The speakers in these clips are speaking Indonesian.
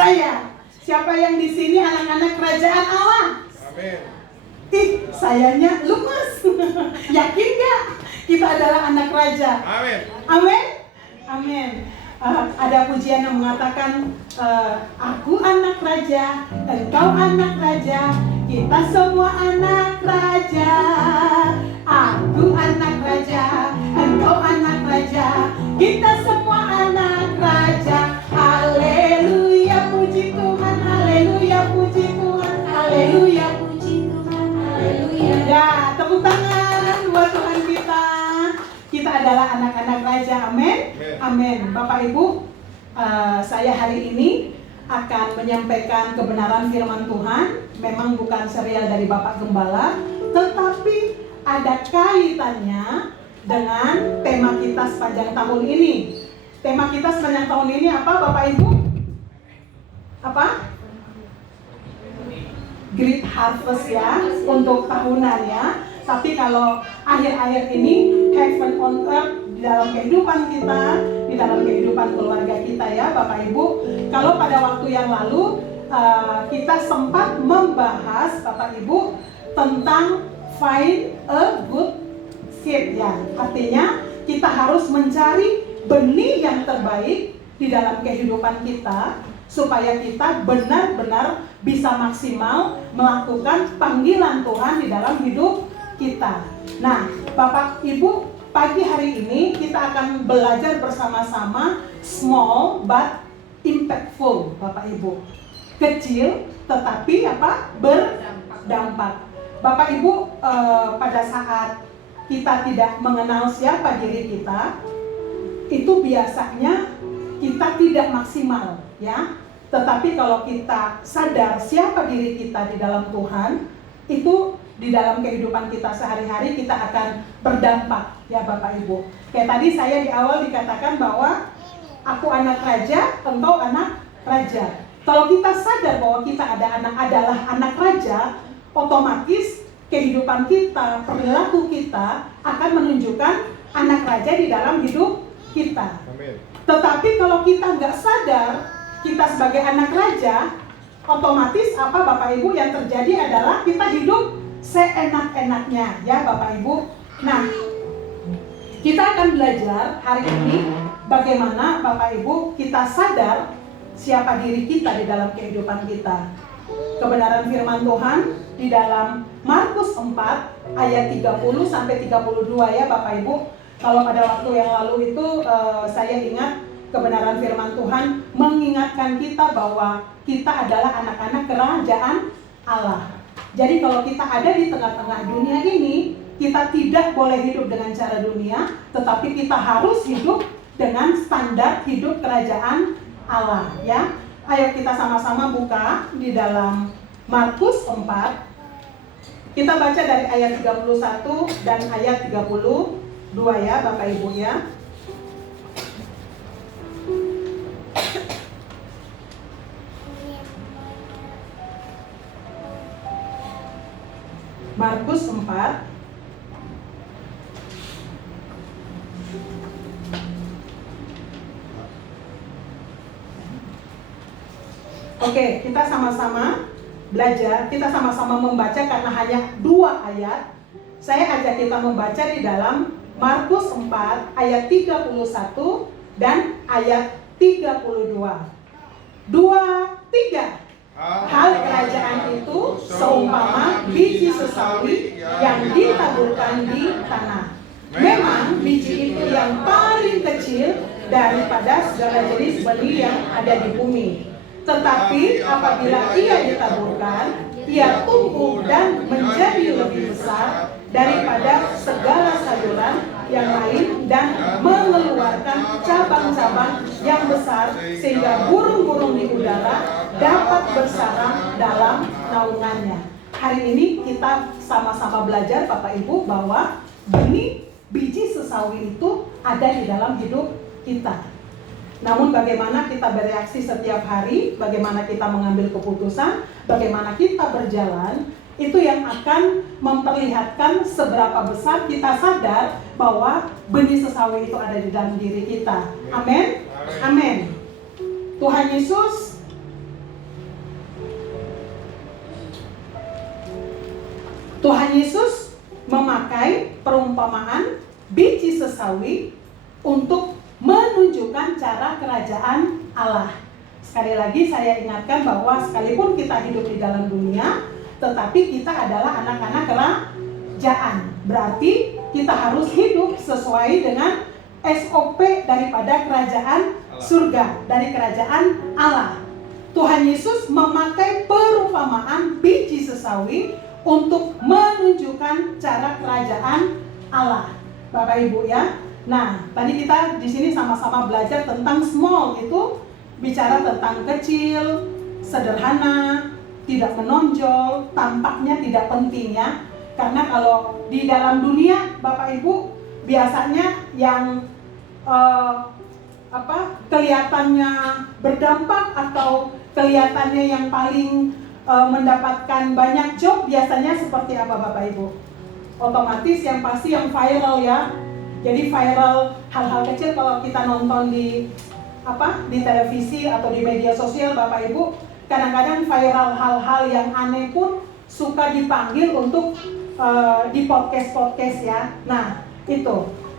saya. Siapa yang di sini anak-anak kerajaan Allah? Amin. Sayanya lemas. Yakin gak kita adalah anak raja? Amin. Amin. Amin. Ada pujian yang mengatakan, aku anak raja, engkau anak raja, kita semua anak raja. Aku anak raja, engkau anak raja, kita semua anak raja. Haleluya, puji Tuhan, haleluya, puji Tuhan, haleluya, puji Tuhan, haleluya. Ya, tepuk tangan buat Tuhan kita. Kita adalah anak-anak raja, amin. Amin. Bapak Ibu, saya hari ini akan menyampaikan kebenaran firman Tuhan. Memang bukan serial dari Bapak Gembala, tetapi ada kaitannya dengan tema kita sepanjang tahun ini. Tema kita sepanjang tahun ini apa, Bapak Ibu? Apa? Great Harvest ya, untuk tahunan ya. Tapi kalau akhir-akhir ini heaven on earth di dalam kehidupan kita, di dalam kehidupan keluarga kita ya Bapak Ibu. Kalau pada waktu yang lalu kita sempat membahas Bapak Ibu tentang find a good seed ya. Artinya kita harus mencari benih yang terbaik di dalam kehidupan kita supaya kita benar-benar bisa maksimal melakukan panggilan Tuhan di dalam hidup kita. Nah, Bapak Ibu, pagi hari ini kita akan belajar bersama-sama small but impactful, Bapak Ibu. Kecil tetapi apa? Berdampak. Bapak Ibu, pada saat kita tidak mengenal siapa diri kita, itu biasanya kita tidak maksimal, ya. Tetapi kalau kita sadar siapa diri kita di dalam Tuhan, itu di dalam kehidupan kita sehari-hari kita akan berdampak, ya Bapak Ibu. Kayak tadi saya di awal dikatakan bahwa aku anak raja, engkau anak raja. Kalau kita sadar bahwa kita adalah anak raja, otomatis kehidupan kita, perilaku kita akan menunjukkan anak raja di dalam hidup kita. Amin. Tetapi kalau kita nggak sadar kita sebagai anak raja, otomatis apa Bapak Ibu yang terjadi adalah kita hidup seenak-enaknya ya Bapak Ibu. Nah, kita akan belajar hari ini bagaimana Bapak Ibu kita sadar siapa diri kita di dalam kehidupan kita. Kebenaran firman Tuhan di dalam Markus 4 ayat 30 sampai 32 ya Bapak Ibu. Kalau pada waktu yang lalu itu saya ingat kebenaran firman Tuhan mengingatkan kita bahwa kita adalah anak-anak kerajaan Allah. Jadi kalau kita ada di tengah-tengah dunia ini, kita tidak boleh hidup dengan cara dunia, tetapi kita harus hidup dengan standar hidup kerajaan Allah ya. Ayo kita sama-sama buka di dalam Markus 4. Kita baca dari ayat 31 dan ayat 32 ya Bapak Ibu ya. Markus 4 Oke, kita sama-sama belajar, kita sama-sama membaca karena hanya 2 ayat. Saya ajak kita membaca di dalam Markus 4 ayat 31 dan ayat 32. 2, 3. Hal kerajaan itu seumpama biji sesawi yang ditaburkan di tanah. Memang biji itu yang paling kecil daripada segala jenis benih yang ada di bumi. Tetapi apabila ia ditaburkan, ia tumbuh dan menjadi lebih besar daripada segala sayuran yang lain dan mengeluarkan cabang-cabang yang besar sehingga burung-burung di udara dapat bersarang dalam naungannya. Hari ini kita sama-sama belajar Bapak Ibu bahwa benih biji sesawi itu ada di dalam hidup kita. Namun bagaimana kita bereaksi setiap hari, bagaimana kita mengambil keputusan, bagaimana kita berjalan, itu yang akan memperlihatkan seberapa besar kita sadar bahwa benih sesawi itu ada di dalam diri kita. Amin. Amin. Tuhan Yesus Tuhan Yesus memakai perumpamaan biji sesawi untuk menunjukkan cara kerajaan Allah. Sekali lagi saya ingatkan bahwa sekalipun kita hidup di dalam dunia, tetapi kita adalah anak-anak kerajaan. Berarti kita harus hidup sesuai dengan SOP daripada kerajaan surga, dari kerajaan Allah. Tuhan Yesus memakai perumpamaan biji sesawi untuk menunjukkan cara kerajaan Allah. Bapak Ibu ya. Nah, tadi kita di sini sama-sama belajar tentang small, itu bicara tentang kecil, sederhana, tidak menonjol, tampaknya tidak penting ya. Karena kalau di dalam dunia Bapak Ibu biasanya yang kelihatannya berdampak atau kelihatannya yang paling mendapatkan banyak job biasanya seperti apa Bapak Ibu? Otomatis yang pasti yang viral ya. Jadi viral hal-hal kecil kalau kita nonton di televisi atau di media sosial Bapak Ibu, kadang-kadang viral hal-hal yang aneh pun suka dipanggil untuk di podcast ya. Nah, itu.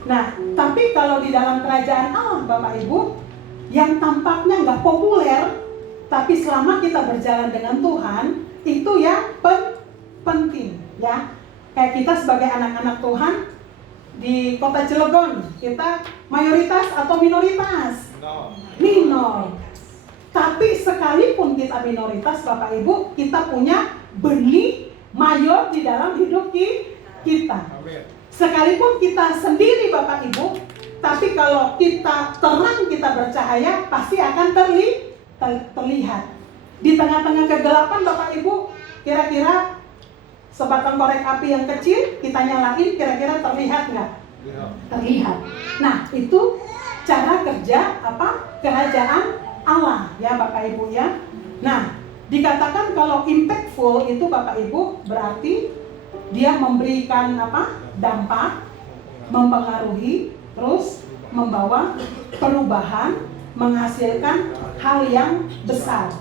Nah, tapi kalau di dalam kerajaan Allah Bapak Ibu, yang tampaknya nggak populer, tapi selama kita berjalan dengan Tuhan, itu yang penting ya. Kayak kita sebagai anak-anak Tuhan di kota Cilegon, kita mayoritas atau minoritas? Minor. Tapi sekalipun kita minoritas Bapak Ibu, kita punya benih mayor di dalam hidup kita. Sekalipun kita sendiri Bapak Ibu, tapi kalau kita terang, kita bercahaya, pasti akan terlihat. Di tengah-tengah kegelapan Bapak Ibu, kira-kira sebatang korek api yang kecil kita nyalain, kira-kira terlihat nggak? Terlihat. Nah, itu cara kerja kerajaan Allah ya Bapak Ibu ya. Nah, dikatakan kalau impactful itu Bapak Ibu berarti dia memberikan dampak, mempengaruhi, terus membawa perubahan, menghasilkan hal yang besar.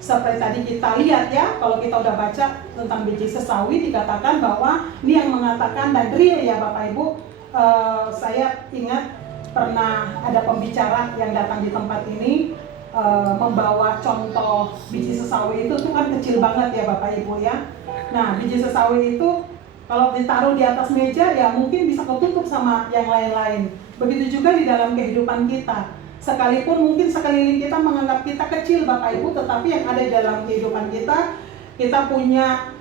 Seperti tadi kita lihat ya, kalau kita udah baca tentang biji sesawi, dikatakan bahwa ini yang mengatakan, dan real ya Bapak Ibu. Saya ingat pernah ada pembicara yang datang di tempat ini, membawa contoh biji sesawi itu tuh kan kecil banget ya Bapak Ibu ya. Nah, biji sesawi itu kalau ditaruh di atas meja ya mungkin bisa ketutup sama yang lain-lain. Begitu juga di dalam kehidupan kita. Sekalipun mungkin sekeliling kita menganggap kita kecil Bapak Ibu, tetapi yang ada di dalam kehidupan kita punya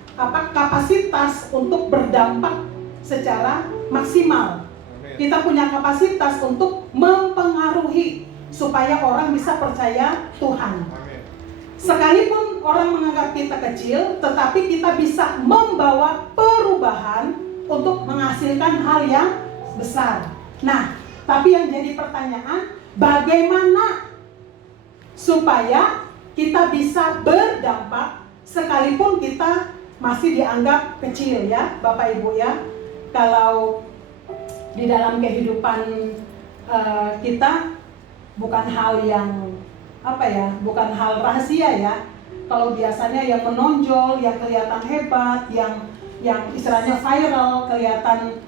kapasitas untuk berdampak secara maksimal. Kita punya kapasitas untuk mempengaruhi supaya orang bisa percaya Tuhan. Sekalipun orang menganggap kita kecil, tetapi kita bisa membawa perubahan untuk menghasilkan hal yang besar. Nah, tapi yang jadi pertanyaan, bagaimana supaya kita bisa berdampak sekalipun kita masih dianggap kecil ya Bapak Ibu ya. Kalau di dalam kehidupan kita bukan hal yang bukan hal rahasia ya. Kalau biasanya yang menonjol, yang kelihatan hebat, yang istilahnya viral, kelihatan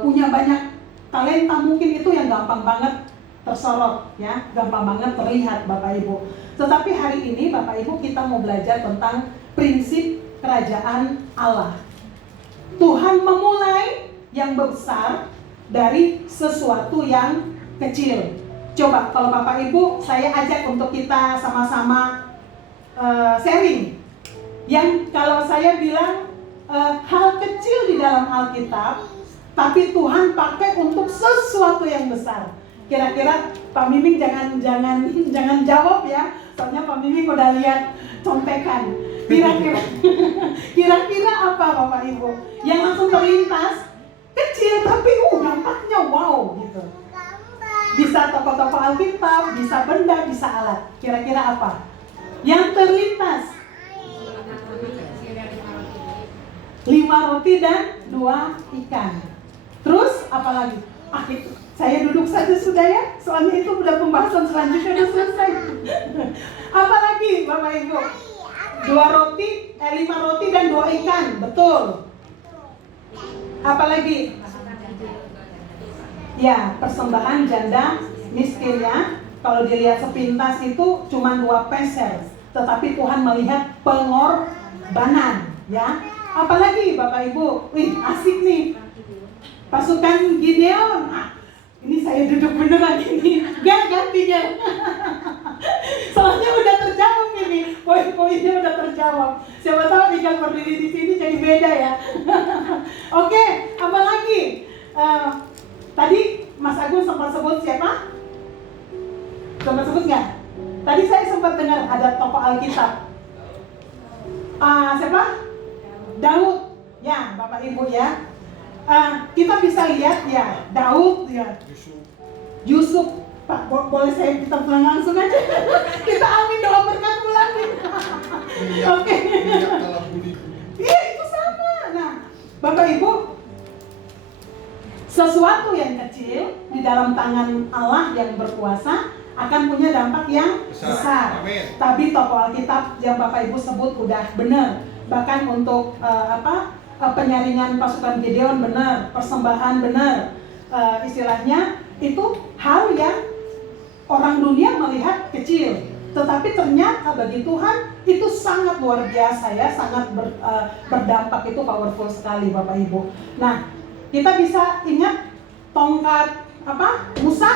punya banyak talenta, mungkin itu yang gampang banget tersorot ya, gampang banget terlihat Bapak Ibu. Tetapi hari ini Bapak Ibu kita mau belajar tentang prinsip kerajaan Allah. Tuhan memulai yang besar dari sesuatu yang kecil. Coba kalau Bapak Ibu saya ajak untuk kita sama-sama sharing. Yang kalau saya bilang hal kecil di dalam Alkitab, tapi Tuhan pakai untuk sesuatu yang besar. Kira-kira Pak Miming jangan jawab ya, soalnya Pak Miming udah lihat contekan. Kira-kira apa Bapak Ibu yang langsung terlintas? Kecil tapi dampaknya wow gitu. Bisa tokoh-tokoh Alkitab, bisa benda, bisa alat. Kira-kira apa yang terlintas? 5 roti dan 2 ikan. Terus apa lagi? Itu saya duduk saja sudah ya, soalnya itu udah pembahasan selanjutnya udah selesai. Apa lagi Bapak Ibu? 5 roti dan 2 ikan, betul. Apalagi? Ya, persembahan janda miskin ya. Kalau dilihat sepintas itu cuma 2 peser, tetapi Tuhan melihat pengorbanan ya. Apalagi Bapak Ibu? Wih, asik nih. Pasukan Gideon. Ini saya duduk beneran ini. Gak gantinya. Soalnya udah terjawab ini. Poin-poinnya udah terjawab. Siapa tahu tinggal berdiri di sini jadi beda ya. Oke, apa lagi? Tadi Mas Agung sempat sebut siapa? Sempat sebut nggak? Tadi saya sempat dengar ada tokoh Alkitab. Siapa? Daud. Ya, Bapak Ibu ya. Kita bisa lihat ya, Daud ya. Yusuf. Pak, boleh kita pulang langsung aja. Kita amin doa berkat pulangin. Oke. Iya, itu sama. Nah, Bapak Ibu, sesuatu yang kecil di dalam tangan Allah yang berkuasa akan punya dampak yang besar. Tapi tokoh Alkitab yang Bapak Ibu sebut udah benar. Bahkan untuk penyaringan pasukan Gideon benar, persembahan benar. Istilahnya itu hal yang orang dunia melihat kecil, tetapi ternyata bagi Tuhan itu sangat luar biasa ya, sangat berdampak, itu powerful sekali Bapak Ibu. Nah, kita bisa ingat tongkat Musa.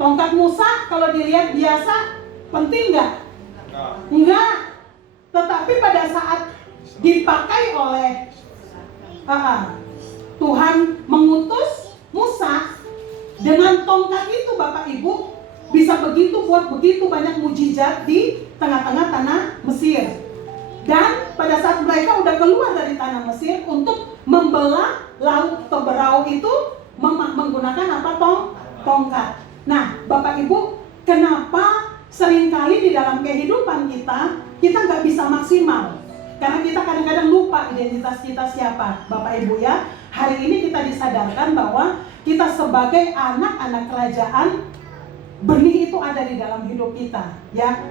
Tongkat Musa kalau dilihat biasa, penting nggak? Enggak. Tetapi pada saat dipakai oleh Tuhan mengutus Musa dengan tongkat itu, Bapak Ibu, bisa buat begitu banyak mujizat di tengah-tengah tanah Mesir. Dan pada saat mereka udah keluar dari tanah Mesir untuk membelah laut Teberau itu menggunakan tongkat. Nah, Bapak Ibu, kenapa seringkali di dalam kehidupan kita nggak bisa maksimal? Karena kita kadang-kadang lupa identitas kita siapa, Bapak Ibu ya. Hari ini kita disadarkan bahwa kita sebagai anak-anak kerajaan, benih itu ada di dalam hidup kita ya.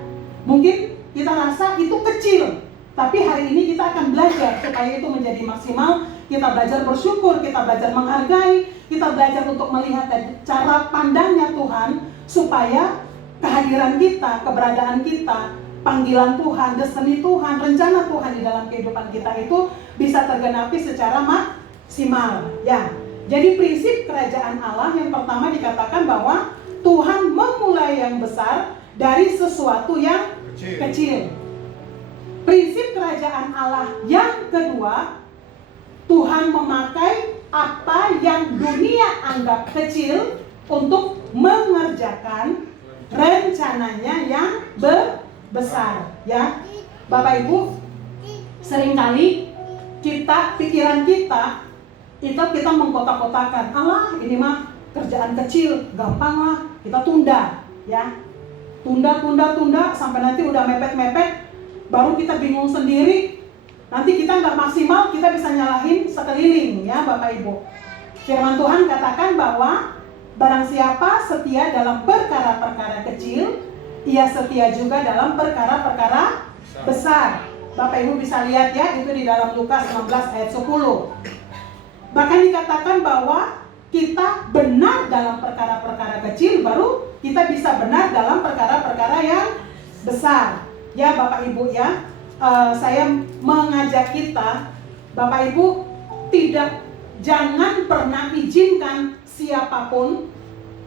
Mungkin kita rasa itu kecil, tapi hari ini kita akan belajar supaya itu menjadi maksimal. Kita belajar bersyukur, kita belajar menghargai, kita belajar untuk melihat dari cara pandangnya Tuhan, supaya kehadiran kita, keberadaan kita, panggilan Tuhan, destiny Tuhan, rencana Tuhan di dalam kehidupan kita itu bisa tergenapi secara maksimal ya. Jadi prinsip kerajaan Allah yang pertama dikatakan bahwa Tuhan memulai yang besar dari sesuatu yang kecil. Prinsip kerajaan Allah yang kedua, Tuhan memakai apa yang dunia anggap kecil untuk mengerjakan rencananya yang besar ya. Bapak Ibu, seringkali pikiran kita itu kita mengkotak-kotakan, Allah ini mah kerjaan kecil, gampang lah, kita tunda ya. Tunda sampai nanti udah mepet-mepet, baru kita bingung sendiri. Nanti kita nggak maksimal, kita bisa nyalahin sekeliling ya Bapak Ibu. Firman Tuhan katakan bahwa barang siapa setia dalam perkara-perkara kecil, ia setia juga dalam perkara-perkara besar. Bapak Ibu bisa lihat ya, itu di dalam Lukas 16 ayat 10. Bahkan dikatakan bahwa kita benar dalam perkara-perkara kecil, baru kita bisa benar dalam perkara-perkara yang besar. Ya Bapak Ibu ya, saya mengajak kita, Bapak Ibu, jangan pernah izinkan siapapun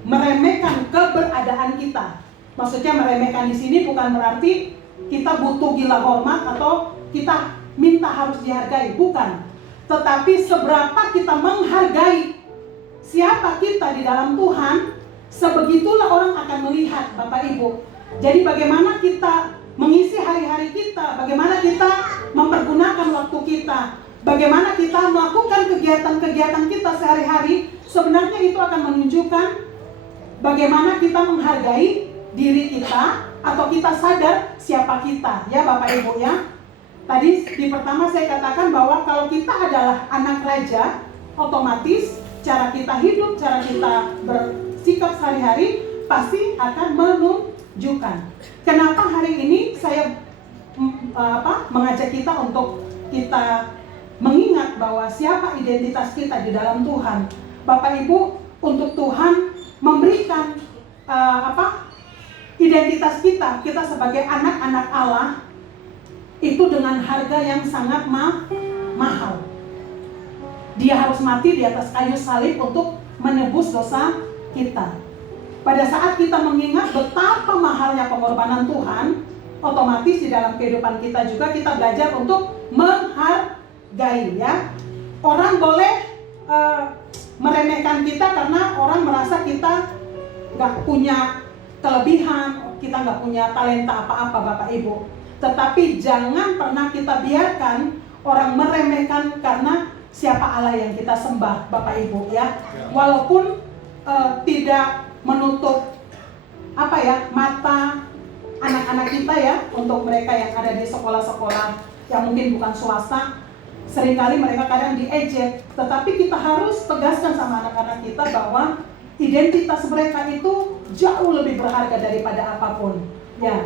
meremehkan keberadaan kita. Maksudnya meremehkan di sini bukan berarti kita butuh gila hormat atau kita minta harus dihargai, bukan. Tetapi seberapa kita menghargai siapa kita di dalam Tuhan, sebegitulah orang akan melihat Bapak Ibu. Jadi bagaimana kita mengisi hari-hari kita, bagaimana kita mempergunakan waktu kita, bagaimana kita melakukan kegiatan-kegiatan kita sehari-hari, sebenarnya itu akan menunjukkan bagaimana kita menghargai diri kita atau kita sadar siapa kita ya Bapak Ibu ya. Tadi di pertama saya katakan bahwa kalau kita adalah anak raja, otomatis cara kita hidup, cara kita bersikap sehari-hari pasti akan menunjukkan. Kenapa hari ini saya mengajak kita untuk kita mengingat bahwa siapa identitas kita di dalam Tuhan. Bapak Ibu, untuk Tuhan memberikan identitas kita sebagai anak-anak Allah itu dengan harga yang sangat mahal. Dia harus mati di atas kayu salib untuk menebus dosa kita. Pada saat kita mengingat betapa mahalnya pengorbanan Tuhan, otomatis di dalam kehidupan kita juga kita belajar untuk menghargai, ya. Orang boleh meremehkan kita karena orang merasa kita nggak punya kelebihan, kita nggak punya talenta apa-apa, Bapak Ibu. Tetapi jangan pernah kita biarkan orang meremehkan karena siapa Allah yang kita sembah, Bapak Ibu, ya. Walaupun tidak menutup mata anak-anak kita, ya, untuk mereka yang ada di sekolah-sekolah yang mungkin bukan swasta, seringkali mereka kadang diejek, tetapi kita harus tegaskan sama anak-anak kita bahwa identitas mereka itu jauh lebih berharga daripada apapun, ya.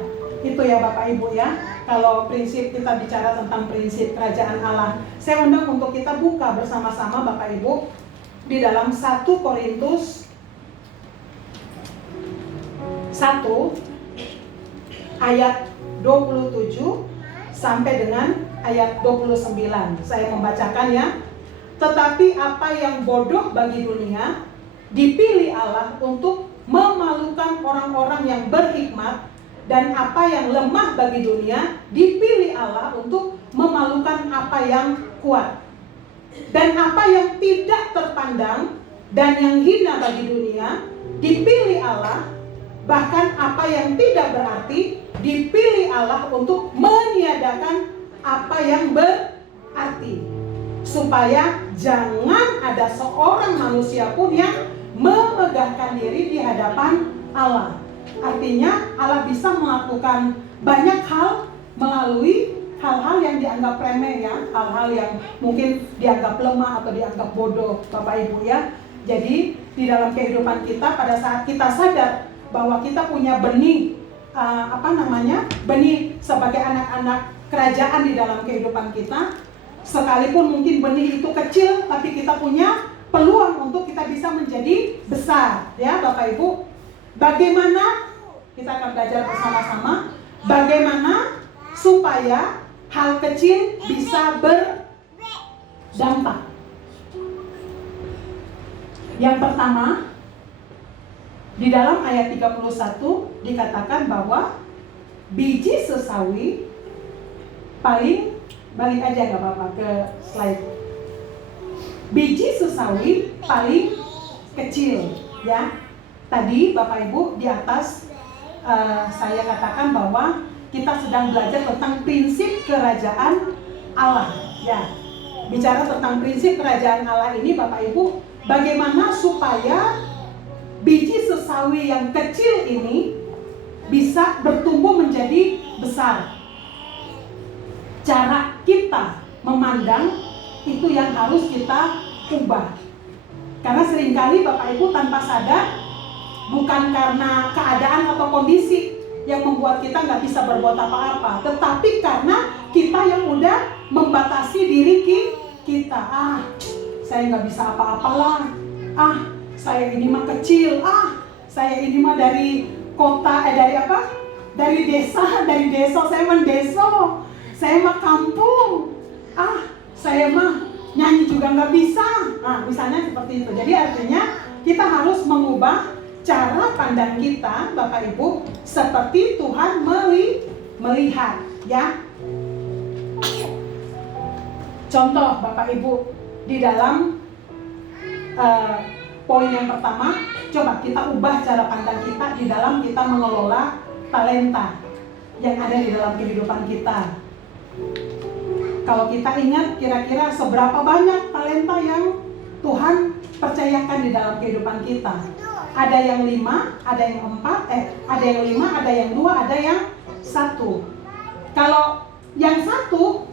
Itu ya Bapak Ibu, ya. Kalau prinsip, kita bicara tentang prinsip kerajaan Allah, saya undang untuk kita buka bersama-sama Bapak Ibu di dalam 1 Korintus 1 ayat 27 sampai dengan ayat 29. Saya membacakan, ya. Tetapi apa yang bodoh bagi dunia dipilih Allah untuk memalukan orang-orang yang berhikmat, dan apa yang lemah bagi dunia dipilih Allah untuk memalukan apa yang kuat. Dan apa yang tidak terpandang dan yang hina bagi dunia dipilih Allah, bahkan apa yang tidak berarti dipilih Allah untuk meniadakan apa yang berarti, supaya jangan ada seorang manusia pun yang memegahkan diri di hadapan Allah. Artinya Allah bisa melakukan banyak hal melalui hal-hal yang dianggap remeh, ya, hal-hal yang mungkin dianggap lemah atau dianggap bodoh, Bapak Ibu, ya. Jadi di dalam kehidupan kita, pada saat kita sadar bahwa kita punya benih benih sebagai anak-anak kerajaan di dalam kehidupan kita, sekalipun mungkin benih itu kecil, tapi kita punya peluang untuk kita bisa menjadi besar, ya Bapak Ibu. Bagaimana kita akan belajar bersama-sama bagaimana supaya hal kecil bisa berdampak. Yang pertama, di dalam ayat 31 dikatakan bahwa biji sesawi paling, balik aja nggak apa-apa ke slide. Biji sesawi paling kecil, ya. Tadi Bapak Ibu di atas saya katakan bahwa kita sedang belajar tentang prinsip kerajaan Allah, ya. Bicara tentang prinsip kerajaan Allah ini, Bapak Ibu, bagaimana supaya biji sesawi yang kecil ini bisa bertumbuh menjadi besar. Cara kita memandang itu yang harus kita ubah. Karena seringkali Bapak Ibu tanpa sadar, bukan karena keadaan atau kondisi yang membuat kita nggak bisa berbuat apa-apa, tetapi karena kita yang udah membatasi diri kita. Saya nggak bisa apa-apalah. Saya ini mah kecil. Saya ini mah dari kota, dari desa. Saya mendeso. Saya mah kampung. Saya mah nyanyi juga nggak bisa. Misalnya seperti itu. Jadi artinya kita harus mengubah cara pandang kita, Bapak Ibu, seperti Tuhan melihat, ya. Contoh Bapak Ibu, di dalam poin yang pertama, coba kita ubah cara pandang kita di dalam kita mengelola talenta yang ada di dalam kehidupan kita. Kalau kita ingat kira-kira seberapa banyak talenta yang Tuhan percayakan di dalam kehidupan kita. Ada yang 5, ada yang 4, ada yang 5, ada yang 2, ada yang 1. Kalau yang 1,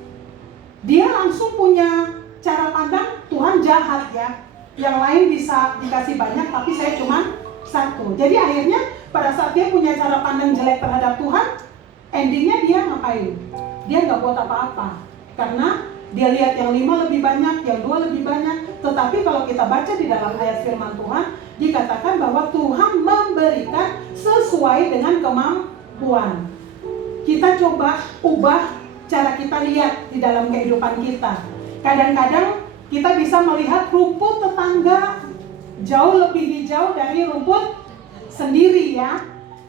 dia langsung punya cara pandang Tuhan jahat, ya. Yang lain bisa dikasih banyak, tapi saya cuma 1. Jadi akhirnya pada saat dia punya cara pandang jelek terhadap Tuhan, endingnya dia ngapain? Dia nggak buat apa-apa. Karena Dia lihat yang 5 lebih banyak, yang 2 lebih banyak. Tetapi kalau kita baca di dalam ayat firman Tuhan, dikatakan bahwa Tuhan memberikan sesuai dengan kemampuan. Kita coba ubah cara kita lihat di dalam kehidupan kita. Kadang-kadang kita bisa melihat rumput tetangga jauh lebih hijau dari rumput sendiri ya.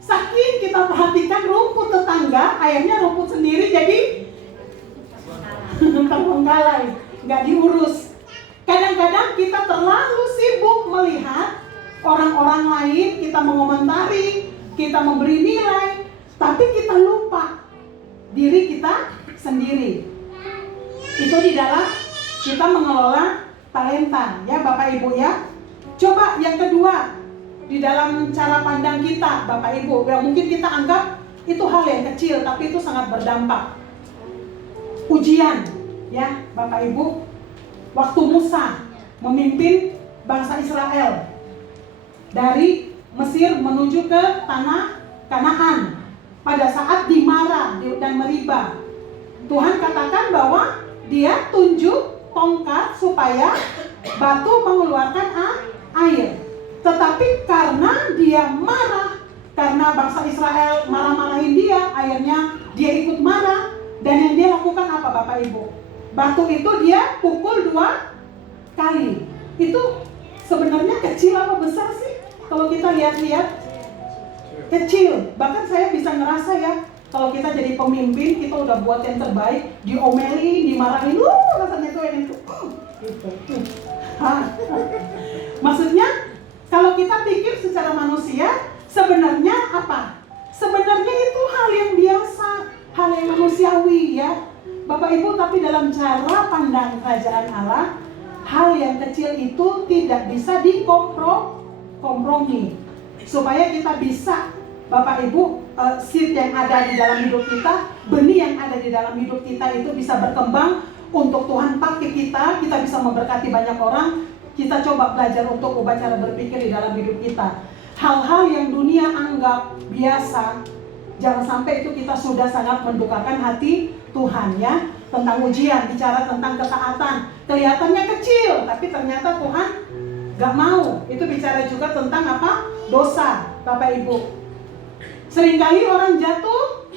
Saking kita perhatikan rumput tetangga, akhirnya rumput sendiri jadi terbengkalai, nggak diurus. Kadang-kadang kita terlalu sibuk melihat orang-orang lain, kita mengomentari, kita memberi nilai, tapi kita lupa diri kita sendiri. Itu di dalam kita mengelola talenta ya Bapak Ibu ya. Coba yang kedua, di dalam cara pandang kita Bapak Ibu, yang mungkin kita anggap itu hal yang kecil tapi itu sangat berdampak. Ujian ya Bapak Ibu, waktu Musa memimpin bangsa Israel dari Mesir menuju ke tanah Kanaan, pada saat di Mara dan Meriba, Tuhan katakan bahwa dia tunjuk tongkat supaya batu mengeluarkan air. Tetapi karena dia marah, karena bangsa Israel marah-marahin dia, akhirnya dia ikut marah. Dan yang dia lakukan apa Bapak Ibu? Batu itu dia pukul 2 kali. Itu sebenarnya kecil apa besar sih? Kalau kita lihat-lihat, kecil. Bahkan saya bisa ngerasa ya, kalau kita jadi pemimpin, kita udah buat yang terbaik, diomelin, dimarahin, rasanya tuh yang itu gitu. Maksudnya kalau kita pikir secara manusia, sebenarnya apa? Sebenarnya itu hal yang biasa, hal yang manusiawi ya Bapak Ibu. Tapi dalam cara pandang kerajaan Allah, hal yang kecil itu tidak bisa dikompromi. Supaya kita bisa Bapak Ibu, seed yang ada di dalam hidup kita, benih yang ada di dalam hidup kita itu bisa berkembang untuk Tuhan pakai kita bisa memberkati banyak orang. Kita coba belajar untuk ubah cara berpikir di dalam hidup kita. Hal-hal yang dunia anggap biasa, jangan sampai itu kita sudah sangat mendukakan hati Tuhan ya. Tentang ujian, bicara tentang ketaatan, kelihatannya kecil, tapi ternyata Tuhan gak mau. Itu bicara juga tentang apa? Dosa Bapak Ibu. Seringkali orang jatuh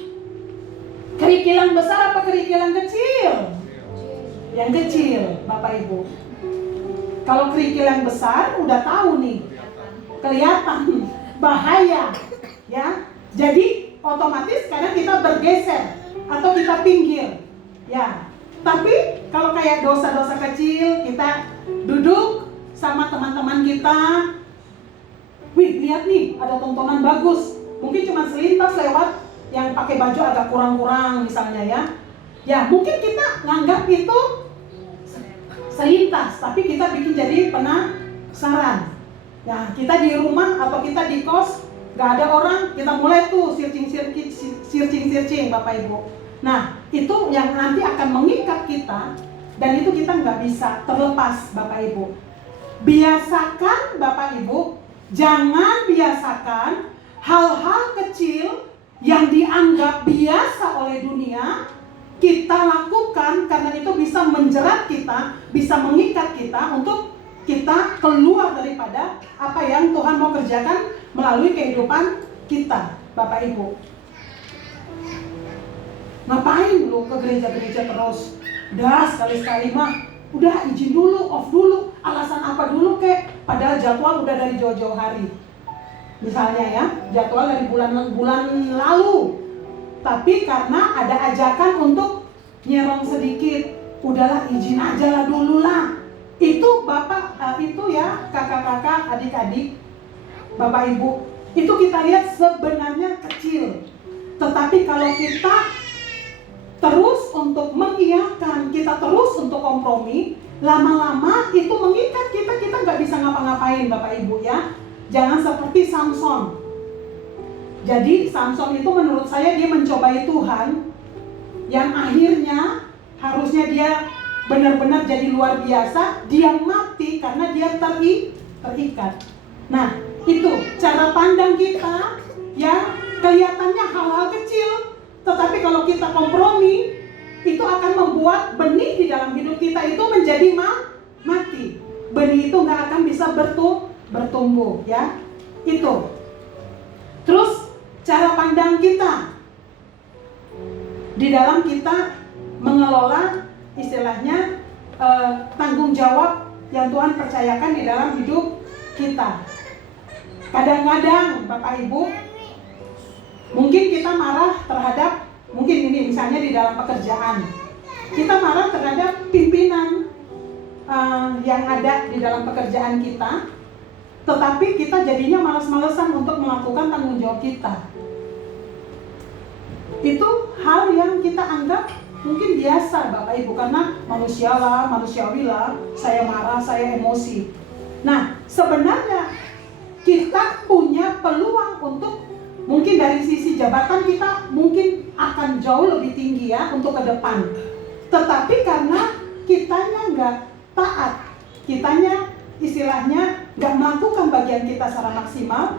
kerikil besar apa kerikil kecil? Yang kecil Bapak Ibu. Kalau kerikil yang besar udah tahu nih, kelihatan bahaya ya. Jadi otomatis kadang kita bergeser atau kita pinggir ya. Tapi kalau kayak dosa-dosa kecil, kita duduk sama teman-teman kita, wih lihat nih ada tontonan bagus, mungkin cuma selintas lewat yang pakai baju agak kurang-kurang misalnya ya. Ya mungkin kita nganggap itu selintas, tapi kita bikin jadi penasaran. Ya kita di rumah atau kita di kos gak ada orang, kita mulai tuh searching Bapak Ibu. Nah itu yang nanti akan mengikat kita, dan itu kita nggak bisa terlepas Bapak Ibu. Biasakan Bapak Ibu, jangan biasakan hal-hal kecil yang dianggap biasa oleh dunia kita lakukan, karena itu bisa menjerat kita, bisa mengikat kita untuk kita keluar daripada apa yang Tuhan mau kerjakan melalui kehidupan kita Bapak Ibu. Ngapain lu ke gereja-gereja terus? Udah sekali-sekali mah, udah izin dulu, off dulu, alasan apa dulu kek, padahal jadwal udah dari jauh-jauh hari. Misalnya ya, jadwal dari bulan lalu, tapi karena ada ajakan untuk nyerong sedikit, udahlah izin aja lah dulu lah. Itu Bapak, itu ya kakak-kakak, adik-adik, Bapak Ibu, itu kita lihat sebenarnya kecil. Tetapi kalau kita terus untuk mengiyakan, kita terus untuk kompromi, lama-lama itu mengikat kita nggak bisa ngapa-ngapain Bapak Ibu ya. Jangan seperti Samson. Jadi Samson itu menurut saya dia mencobai Tuhan, yang akhirnya harusnya dia benar-benar jadi luar biasa, dia mati karena dia terikat. Nah itu cara pandang kita yang kelihatannya hal-hal kecil, tetapi kalau kita kompromi, itu akan membuat benih di dalam hidup kita itu menjadi mati. Benih itu nggak akan bisa bertumbuh, ya. Itu. Terus cara pandang kita di dalam kita mengelola istilahnya tanggung jawab yang Tuhan percayakan di dalam hidup kita. Kadang-kadang Bapak Ibu, mungkin kita marah terhadap, mungkin ini misalnya di dalam pekerjaan, kita marah terhadap pimpinan yang ada di dalam pekerjaan kita, tetapi kita jadinya malas-malesan untuk melakukan tanggung jawab kita. Itu hal yang kita anggap mungkin biasa Bapak Ibu, karena manusiawi lah, saya marah, saya emosi. Nah, sebenarnya kita punya peluang untuk, mungkin dari sisi jabatan kita mungkin akan jauh lebih tinggi ya untuk ke depan. Tetapi karena kitanya nggak taat, kitanya istilahnya nggak melakukan bagian kita secara maksimal,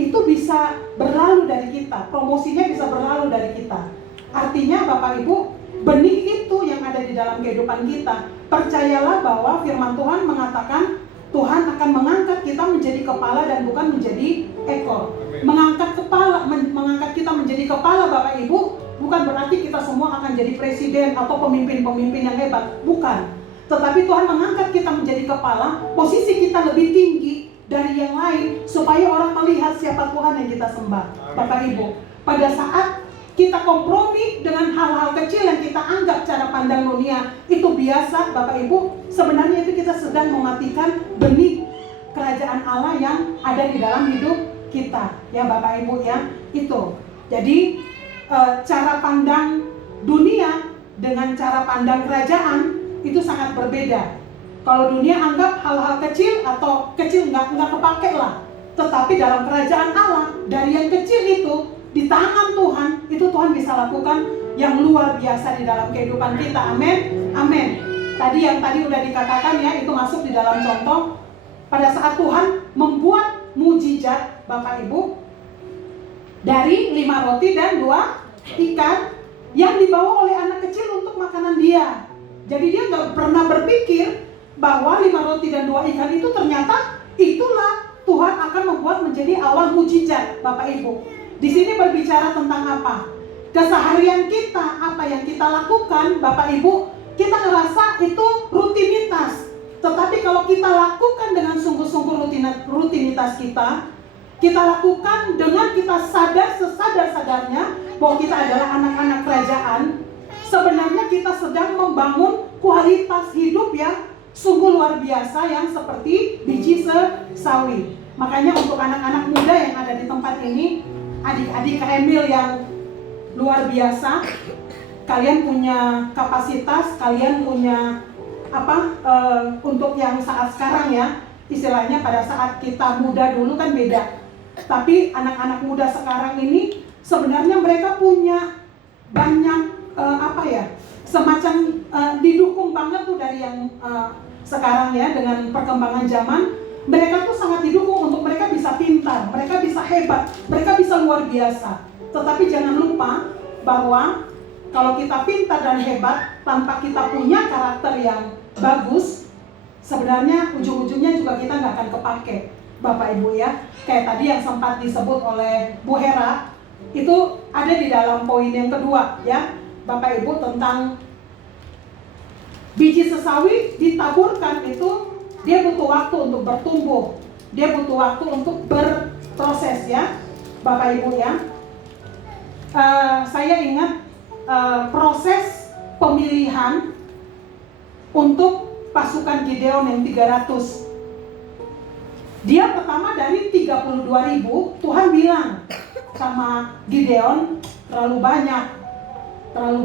itu bisa berlalu dari kita, promosinya bisa berlalu dari kita. Artinya Bapak Ibu, benih itu yang ada di dalam kehidupan kita, percayalah bahwa firman Tuhan mengatakan Tuhan akan mengangkat kita menjadi kepala dan bukan menjadi ekor. Mengangkat kita menjadi kepala Bapak Ibu, bukan berarti kita semua akan jadi presiden atau pemimpin-pemimpin yang hebat, bukan. Tetapi Tuhan mengangkat kita menjadi kepala, posisi kita lebih tinggi dari yang lain, supaya orang melihat siapa Tuhan yang kita sembah. Bapak Ibu, pada saat kita kompromi dengan hal-hal kecil yang kita anggap cara pandang dunia itu biasa, Bapak Ibu, sebenarnya itu kita sedang mematikan benih kerajaan Allah yang ada di dalam hidup kita, ya Bapak Ibu ya. Itu. Jadi cara pandang dunia dengan cara pandang kerajaan itu sangat berbeda. Kalau dunia anggap hal-hal kecil atau kecil nggak kepake lah, tetapi dalam kerajaan Allah, dari yang kecil itu di tangan Tuhan, itu Tuhan bisa lakukan yang luar biasa di dalam kehidupan kita. Amin, amin. Tadi udah dikatakan ya, itu masuk di dalam contoh pada saat Tuhan membuat mujizat Bapak Ibu dari 5 roti dan 2 ikan yang dibawa oleh anak kecil untuk makanan dia. Jadi dia nggak pernah berpikir bahwa 5 roti dan 2 ikan itu ternyata itulah Tuhan akan membuat menjadi awal mujizat, Bapak Ibu. Di sini berbicara tentang apa? Keseharian kita, apa yang kita lakukan, Bapak Ibu, kita ngerasa itu rutinitas. Tetapi kalau kita lakukan dengan sungguh-sungguh rutinitas kita lakukan dengan kita sadar sesadar-sadarnya bahwa kita adalah anak-anak kerajaan, sebenarnya kita sedang membangun kualitas hidup yang sungguh luar biasa, yang seperti biji sawi. Makanya untuk anak-anak muda yang ada di tempat ini, adik-adik KMil yang luar biasa, kalian punya kapasitas, kalian punya untuk yang saat sekarang ya, istilahnya pada saat kita muda dulu kan beda. Tapi anak-anak muda sekarang ini sebenarnya mereka punya banyak semacam didukung banget tuh dari yang sekarang ya, dengan perkembangan zaman. Mereka tuh sangat didukung untuk mereka bisa pintar, mereka bisa hebat, mereka bisa luar biasa. Tetapi jangan lupa bahwa kalau kita pintar dan hebat tanpa kita punya karakter yang bagus, sebenarnya ujung-ujungnya juga kita nggak akan kepake, Bapak Ibu ya. Kayak tadi yang sempat disebut oleh Bu Hera, itu ada di dalam poin yang kedua ya, Bapak Ibu, tentang biji sesawi ditaburkan itu dia butuh waktu untuk bertumbuh, dia butuh waktu untuk berproses ya, Bapak Ibu ya. Saya ingat proses pemilihan untuk pasukan Gideon yang 300. Dia pertama dari 32.000, Tuhan bilang sama Gideon, terlalu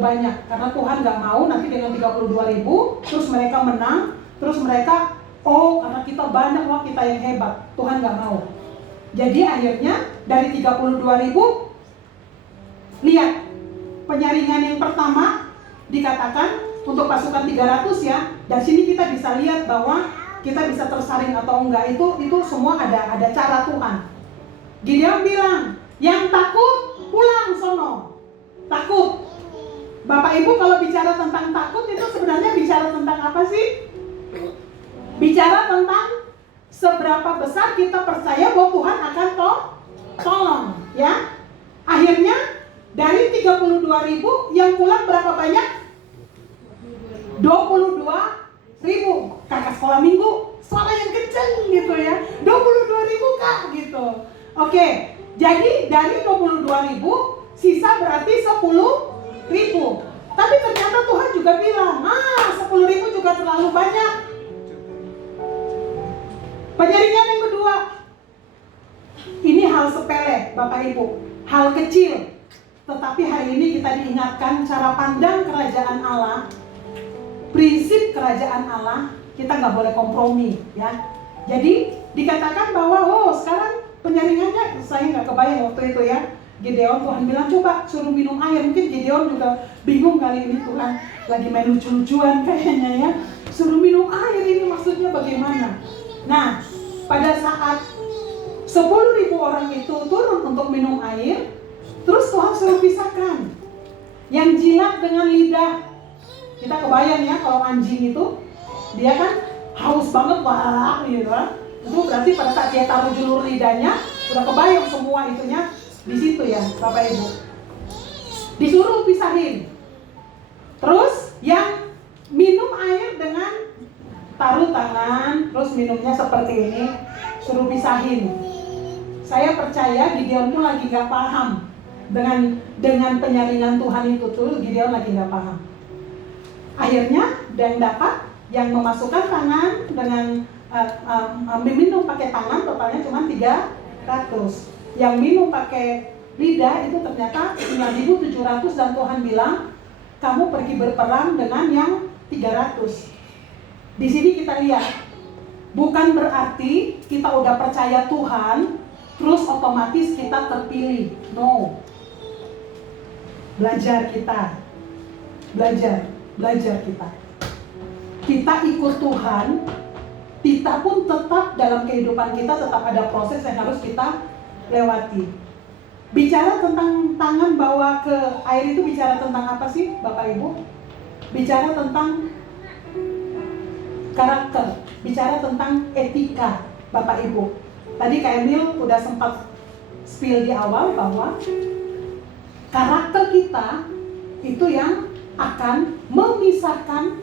banyak, karena Tuhan gak mau nanti dengan 32.000 terus mereka menang, terus mereka karena kita banyak, kita yang hebat. Tuhan gak mau. Jadi akhirnya dari 32.000, lihat penyaringan yang pertama dikatakan untuk pasukan 300 ya. Dari sini kita bisa lihat bahwa kita bisa tersaring atau enggak, itu semua ada cara Tuhan. Gideon bilang, yang takut pulang sono. Takut. Bapak Ibu kalau bicara tentang takut itu sebenarnya bicara tentang apa sih? Bicara tentang seberapa besar kita percaya bahwa Tuhan akan tolong, ya. Akhirnya dari 32.000 yang pulang berapa banyak? 22.000. Kakak sekolah minggu, suara yang kenceng gitu ya. 22.000 Kak gitu. Oke, jadi dari 22.000 sisa berarti 10.000. Tapi ternyata Tuhan juga bilang, 10.000 juga terlalu banyak. Penyaringan yang kedua, ini hal sepele Bapak Ibu, hal kecil. Tetapi hari ini kita diingatkan cara pandang kerajaan Allah, prinsip kerajaan Allah, kita nggak boleh kompromi, ya. Jadi dikatakan bahwa, sekarang penyaringannya, saya nggak kebayang waktu itu ya. Gideon, Tuhan bilang coba suruh minum air. Mungkin Gideon juga bingung kali ini, Tuhan lagi main lucu-lucuan kayaknya ya. Suruh minum air ini maksudnya bagaimana? Nah, pada saat 10.000 orang itu turun untuk minum air, terus Tuhan suruh pisahkan. Yang jinak dengan lidah. Kita kebayang ya, kalau anjing itu, dia kan haus banget, gitu. Itu berarti pada saat dia taruh julur lidahnya, udah kebayang semua itunya di situ ya, Bapak Ibu. Disuruh pisahin. Terus yang minum air dengan taruh tangan, terus minumnya seperti ini, suruh pisahin. Saya percaya Gideon pun lagi gak paham dengan penyaringan Tuhan itu tuh, Gideon lagi gak paham. Akhirnya yang dapat, yang memasukkan tangan dengan minum pakai tangan totalnya cuma 300. Yang minum pakai lidah itu ternyata 9.700, dan Tuhan bilang kamu pergi berperang dengan yang 300. Di sini kita lihat, bukan berarti kita udah percaya Tuhan terus otomatis kita terpilih. No. Belajar kita. Belajar kita. Kita ikut Tuhan, kita pun tetap dalam kehidupan kita tetap ada proses yang harus kita lewati. Bicara tentang tangan bawa ke air itu bicara tentang apa sih Bapak Ibu? Bicara tentang karakter, bicara tentang etika Bapak Ibu. Tadi Kak Emil udah sempat spill di awal bahwa karakter kita itu yang akan memisahkan,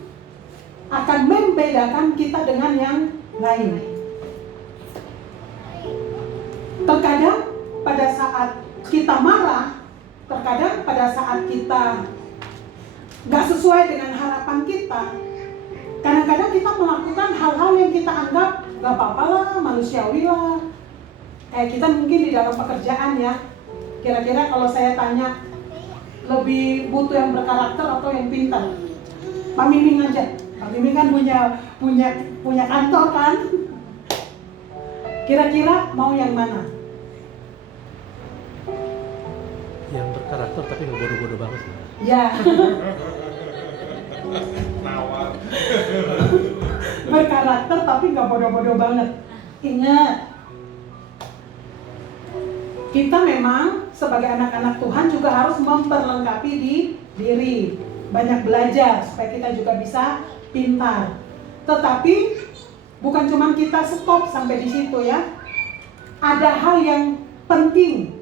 akan membedakan kita dengan yang lain. Terkadang pada saat kita marah, terkadang pada saat kita gak sesuai dengan harapan kita, kadang-kadang kita melakukan hal-hal yang kita anggap gak apa-apa lah, manusiawi lah. Kayak kita mungkin di dalam pekerjaan ya, kira-kira kalau saya tanya, lebih butuh yang berkarakter atau yang pintar? Pak Miming aja, Pak Miming kan punya kantor kan? Kira-kira mau yang mana? Yang berkarakter tapi nggak bodoh-bodoh banget. Ya. Berkarakter tapi nggak bodoh-bodoh banget. Ingat, kita memang sebagai anak-anak Tuhan juga harus memperlengkapi diri, banyak belajar supaya kita juga bisa pintar. Tetapi bukan cuma kita stop sampai di situ ya. Ada hal yang penting,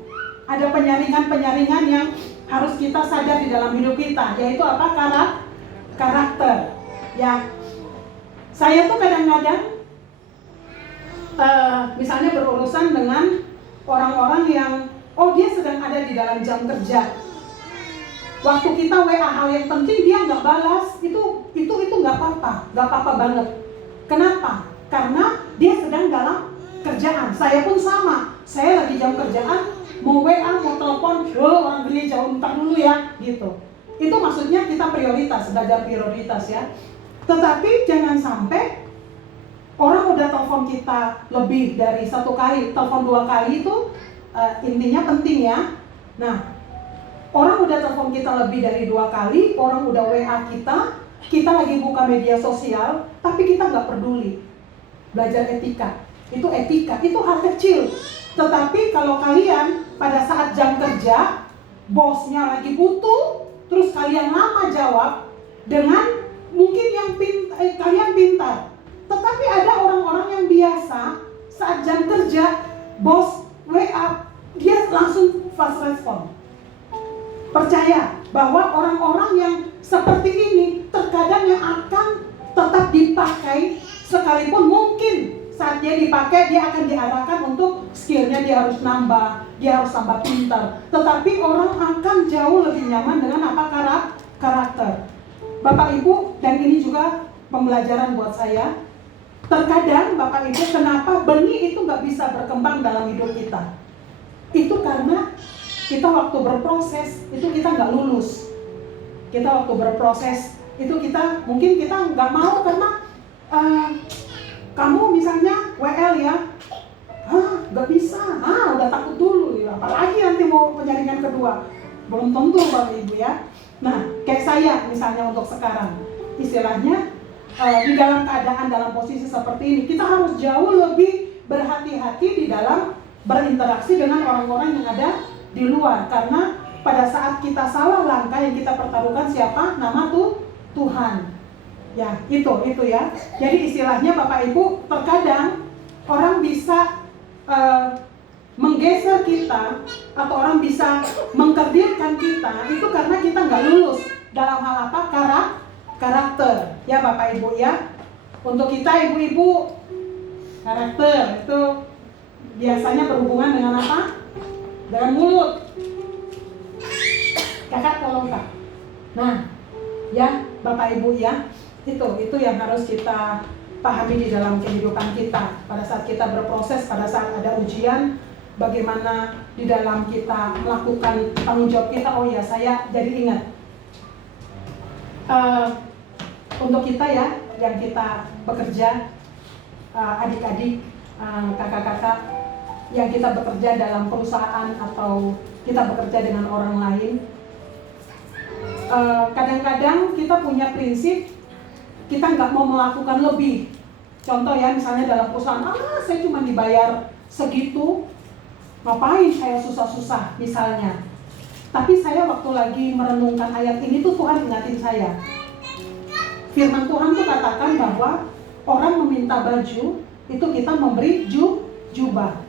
ada penyaringan-penyaringan yang harus kita sadar di dalam hidup kita, yaitu apa? Karakter. Ya, saya tuh kadang-kadang misalnya berurusan dengan orang-orang yang dia sedang ada di dalam jam kerja. Waktu kita WA hal yang penting dia nggak balas, itu nggak apa-apa banget. Kenapa? Karena dia sedang dalam kerjaan. Saya pun sama. Saya lagi jam kerjaan, mau WA, mau telepon, orang gereja ntar dulu ya, gitu. Itu maksudnya kita prioritas, belajar prioritas ya. Tetapi jangan sampai orang udah telepon kita lebih dari 1 kali, telepon 2 kali itu intinya penting ya. Nah, orang udah telepon kita lebih dari 2 kali, orang udah WA kita lagi buka media sosial, tapi kita nggak peduli. Belajar etika, itu hal kecil. Tetapi kalau kalian pada saat jam kerja, bosnya lagi butuh, terus kalian lama jawab dengan mungkin kalian pintar. Tetapi ada orang-orang yang biasa saat jam kerja, bos WA, dia langsung fast respon. Percaya bahwa orang-orang yang seperti ini terkadang yang akan tetap dipakai, sekalipun mungkin saat dia dipakai dia akan diarahkan untuk skillnya dia harus nambah, dia harus tambah pintar. Tetapi orang akan jauh lebih nyaman dengan apa? Karakter. Bapak Ibu, dan ini juga pembelajaran buat saya. Terkadang Bapak Ibu, kenapa benih itu nggak bisa berkembang dalam hidup kita? Itu karena kita waktu berproses itu kita nggak lulus. Kita waktu berproses itu mungkin kita nggak mau karena kamu misalnya WL ya, nggak bisa, udah takut dulu ya. Apalagi nanti mau penjaringan kedua, belum tentu Bapak Ibu ya. Nah, kayak saya misalnya untuk sekarang, istilahnya di dalam keadaan dalam posisi seperti ini, kita harus jauh lebih berhati-hati di dalam berinteraksi dengan orang-orang yang ada di luar. Karena pada saat kita salah langkah, yang kita pertaruhkan siapa? Nama Tuhan. Ya, itu ya. Jadi istilahnya Bapak Ibu, terkadang orang bisa menggeser kita, atau orang bisa mengkerdilkan kita, itu karena kita nggak lulus dalam hal apa? Karakter. Ya Bapak Ibu ya. Untuk kita ibu-ibu, karakter itu biasanya berhubungan dengan apa? Dengan mulut. Kakak tolong Kak. Nah, ya Bapak Ibu ya, itu yang harus kita pahami di dalam kehidupan kita. Pada saat kita berproses, pada saat ada ujian, bagaimana di dalam kita melakukan tanggung jawab kita. Oh ya, saya jadi ingat untuk kita ya, yang kita bekerja, adik-adik, kakak-kakak, yang kita bekerja dalam perusahaan atau kita bekerja dengan orang lain, kadang-kadang kita punya prinsip, kita nggak mau melakukan lebih. Contoh ya, misalnya dalam perusahaan, saya cuma dibayar segitu, ngapain saya susah-susah misalnya. Tapi saya waktu lagi merenungkan ayat ini tuh Tuhan ingatin saya. Firman Tuhan tuh katakan bahwa orang meminta baju, itu kita memberi jubah.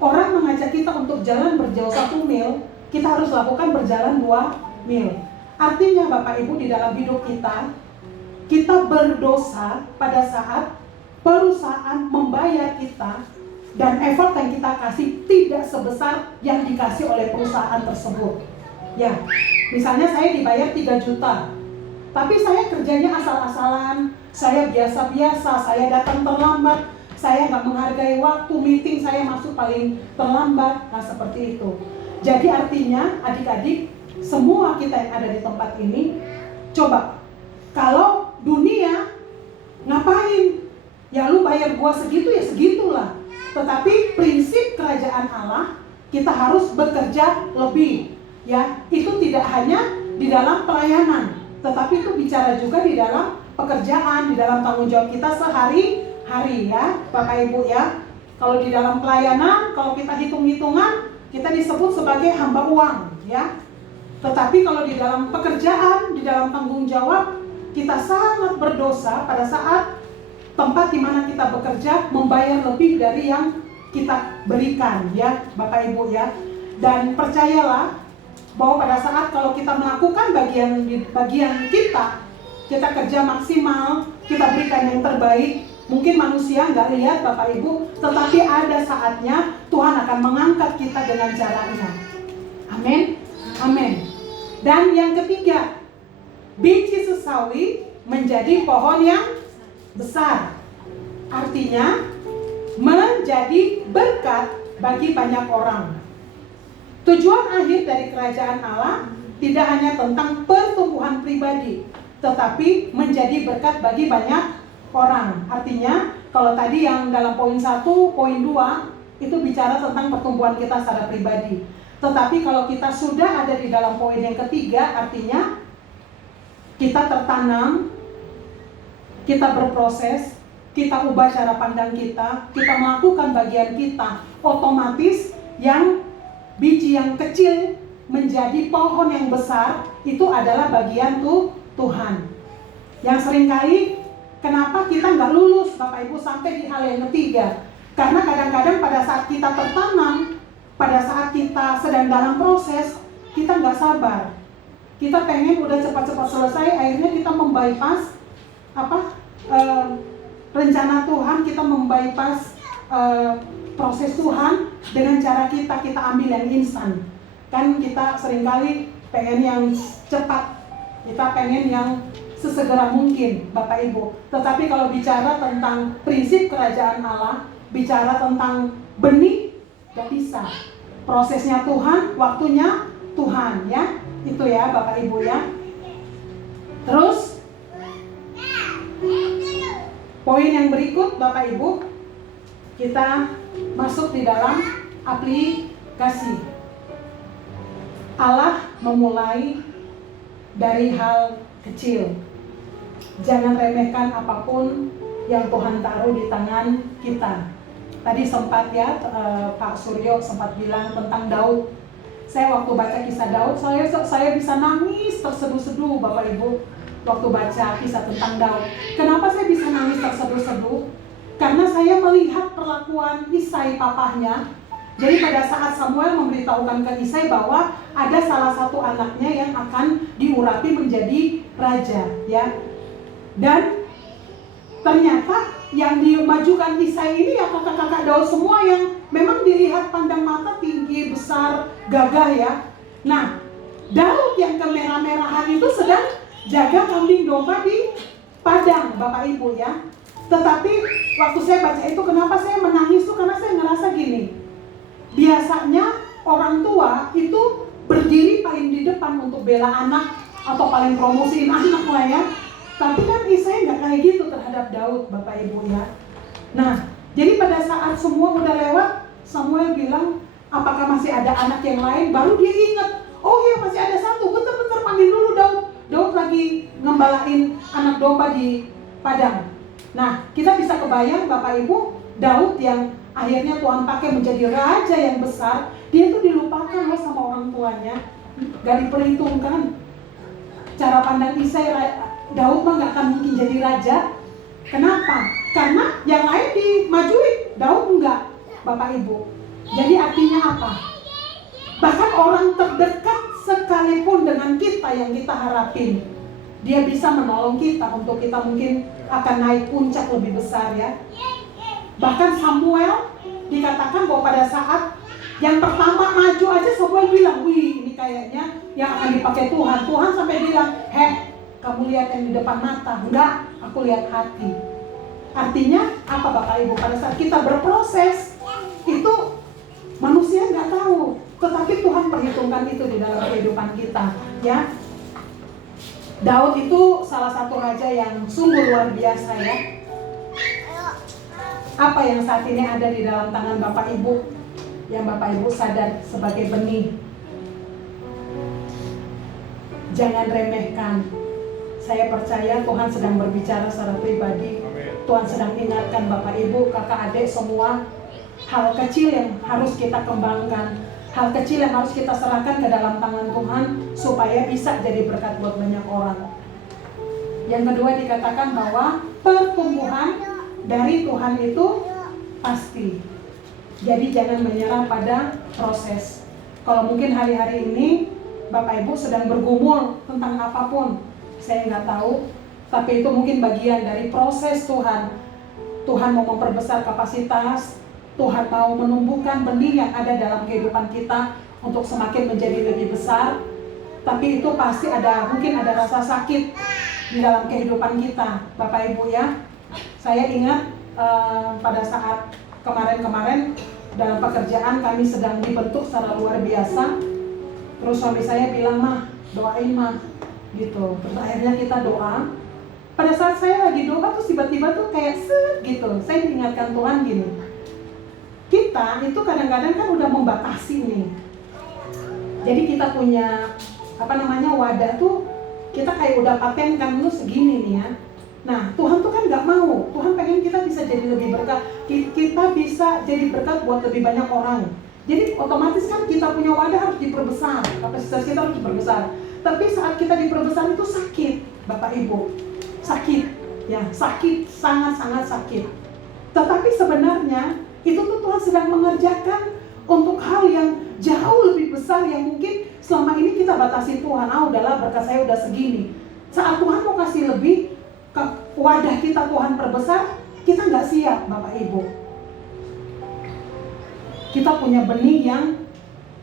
Orang mengajak kita untuk jalan berjauh 1 mil, kita harus lakukan berjalan 2 mil. Artinya Bapak Ibu, di dalam hidup kita berdosa pada saat perusahaan membayar kita dan effort yang kita kasih tidak sebesar yang dikasih oleh perusahaan tersebut. Ya, misalnya saya dibayar 3 juta, tapi saya kerjanya asal-asalan, saya biasa-biasa, saya datang terlambat, saya nggak menghargai waktu, meeting saya masuk paling terlambat, nah seperti itu. Jadi artinya adik-adik, semua kita yang ada di tempat ini, coba, kalau dunia, ngapain? Ya lu bayar gua segitu ya segitulah. Tetapi prinsip kerajaan Allah, kita harus bekerja lebih. Ya, itu tidak hanya di dalam pelayanan, tetapi itu bicara juga di dalam pekerjaan, di dalam tanggung jawab kita sehari-hari ya, Bapak Ibu ya. Kalau di dalam pelayanan, kalau kita hitung-hitungan, kita disebut sebagai hamba uang ya. Tetapi kalau di dalam pekerjaan, di dalam tanggung jawab, kita sangat berdosa pada saat tempat di mana kita bekerja membayar lebih dari yang kita berikan ya, Bapak Ibu ya. Dan percayalah bahwa pada saat kalau kita melakukan bagian kita kerja maksimal, kita berikan yang terbaik, mungkin manusia nggak lihat Bapak Ibu, tetapi ada saatnya Tuhan akan mengangkat kita dengan caranya. Amin, amin. Dan yang ketiga, biji sesawi menjadi pohon yang besar. Artinya menjadi berkat bagi banyak orang. Tujuan akhir dari kerajaan Allah tidak hanya tentang pertumbuhan pribadi, tetapi menjadi berkat bagi banyak orang. Artinya, kalau tadi yang dalam poin 1, poin 2 itu bicara tentang pertumbuhan kita secara pribadi. Tetapi kalau kita sudah ada di dalam poin yang ketiga, artinya kita tertanam, kita berproses, kita ubah cara pandang kita melakukan bagian kita, otomatis yang biji yang kecil menjadi pohon yang besar itu adalah bagian Tuhan. Yang seringkali kenapa kita nggak lulus Bapak Ibu sampai di hal yang ketiga? Karena kadang-kadang pada saat kita tertanam, pada saat kita sedang dalam proses, kita nggak sabar. Kita pengen udah cepat-cepat selesai, akhirnya kita membypass rencana Tuhan, kita membypass proses Tuhan dengan cara kita ambil yang instan. Kan kita seringkali pengen yang cepat, kita pengen yang sesegera mungkin Bapak Ibu. Tetapi kalau bicara tentang prinsip kerajaan Allah, bicara tentang benih, gak bisa. Prosesnya Tuhan, waktunya Tuhan ya. Itu ya Bapak Ibu ya. Terus poin yang berikut Bapak Ibu, kita masuk di dalam aplikasi. Allah memulai dari hal kecil. Jangan remehkan apapun yang Tuhan taruh di tangan kita. Tadi sempat ya Pak Suryo sempat bilang tentang Daud. Saya waktu baca kisah Daud, saya bisa nangis terseduh-seduh Bapak Ibu waktu baca kisah tentang Daud. Kenapa saya bisa nangis terseduh-seduh? Karena saya melihat perlakuan Isai papahnya. Jadi pada saat Samuel memberitahukan ke Isai bahwa ada salah satu anaknya yang akan diurapi menjadi raja, ya. Dan ternyata yang dimajukan Isai ini ya kakak-kakak Daud semua yang memang dilihat pandang mata tinggi, besar, gagah ya. Nah, Daud yang kemerah-merahan itu sedang jaga kambing domba di padang, Bapak Ibu ya. Tetapi waktu saya baca itu, kenapa saya menangis tuh? Karena saya ngerasa gini, biasanya orang tua itu berdiri paling di depan untuk bela anak atau paling promosiin anak lah ya. Tapi kan Isai nggak kayak gitu terhadap Daud, Bapak Ibu ya. Nah, jadi pada saat semua udah lewat, Samuel bilang, apakah masih ada anak yang lain? Baru dia ingat, oh iya masih ada satu, bentar panggil dulu Daud. Daud lagi ngembalain anak domba di padang. Nah, kita bisa kebayang Bapak Ibu, Daud yang akhirnya Tuhan pakai menjadi raja yang besar, dia tuh dilupakan loh sama orang tuanya, gak diperhitungkan. Cara pandang Isai, Daud mah gak akan mungkin jadi raja. Kenapa? Karena yang lain dimajuin, Daud enggak, Bapak Ibu. Jadi artinya apa? Bahkan orang terdekat sekalipun dengan kita yang kita harapin, dia bisa menolong kita untuk kita mungkin akan naik puncak lebih besar ya. Bahkan Samuel dikatakan bahwa pada saat yang pertama maju aja Samuel bilang, wih ini kayaknya yang akan dipakai Tuhan. Tuhan sampai bilang, kamu lihat yang di depan mata? Enggak, aku lihat hati. Artinya apa Bapak Ibu? Pada saat kita berproses, itu manusia nggak tahu, tetapi Tuhan perhitungkan itu di dalam kehidupan kita ya. Daud itu salah satu raja yang sungguh luar biasa ya. Apa yang saat ini ada di dalam tangan Bapak Ibu, yang Bapak Ibu sadar sebagai benih, jangan remehkan. Saya percaya Tuhan sedang berbicara secara pribadi. Tuhan sedang ingatkan Bapak Ibu, kakak adik semua, hal kecil yang harus kita kembangkan, hal kecil yang harus kita serahkan ke dalam tangan Tuhan supaya bisa jadi berkat buat banyak orang. Yang kedua dikatakan bahwa pertumbuhan dari Tuhan itu pasti. Jadi jangan menyerah pada proses. Kalau mungkin hari-hari ini Bapak Ibu sedang bergumul tentang apapun, saya nggak tahu, tapi itu mungkin bagian dari proses Tuhan. Tuhan mau memperbesar kapasitas, Tuhan mau menumbuhkan benih yang ada dalam kehidupan kita untuk semakin menjadi lebih besar. Tapi itu pasti mungkin ada rasa sakit di dalam kehidupan kita, Bapak Ibu ya. Saya ingat pada saat kemarin-kemarin dalam pekerjaan kami sedang dibentuk secara luar biasa. Terus suami saya bilang, mah doain mah gitu. Terus akhirnya kita doa. Pada saat saya lagi doa tuh tiba-tiba tuh kayak set gitu. Saya diingatkan Tuhan gini, kita itu kadang-kadang kan udah membatasi nih. Jadi kita punya wadah tuh kita kayak udah patenkan lu segini nih ya. Nah Tuhan tuh kan nggak mau. Tuhan pengen kita bisa jadi lebih berkat. Kita bisa jadi berkat buat lebih banyak orang. Jadi otomatis kan kita punya wadah harus diperbesar, kapasitas kita harus diperbesar. Tapi saat kita diperbesar itu sakit, Bapak Ibu, sakit, ya sakit, sangat-sangat sakit. Tetapi sebenarnya itu tuh Tuhan sedang mengerjakan untuk hal yang jauh lebih besar yang mungkin selama ini kita batasi Tuhan. Udahlah berkat saya udah segini. Saat Tuhan mau kasih lebih, ke wadah kita Tuhan perbesar, kita nggak siap, Bapak Ibu. Kita punya benih yang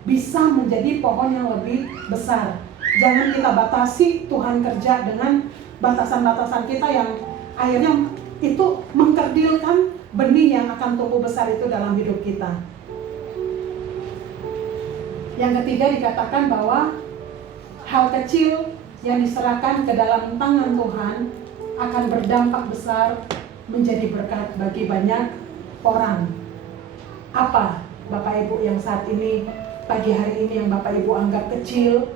bisa menjadi pohon yang lebih besar. Jangan kita batasi Tuhan kerja dengan batasan-batasan kita yang akhirnya itu mengkerdilkan benih yang akan tumbuh besar itu dalam hidup kita. Yang ketiga dikatakan bahwa hal kecil yang diserahkan ke dalam tangan Tuhan akan berdampak besar menjadi berkat bagi banyak orang. Apa Bapak Ibu yang saat ini, pagi hari ini yang Bapak Ibu anggap kecil,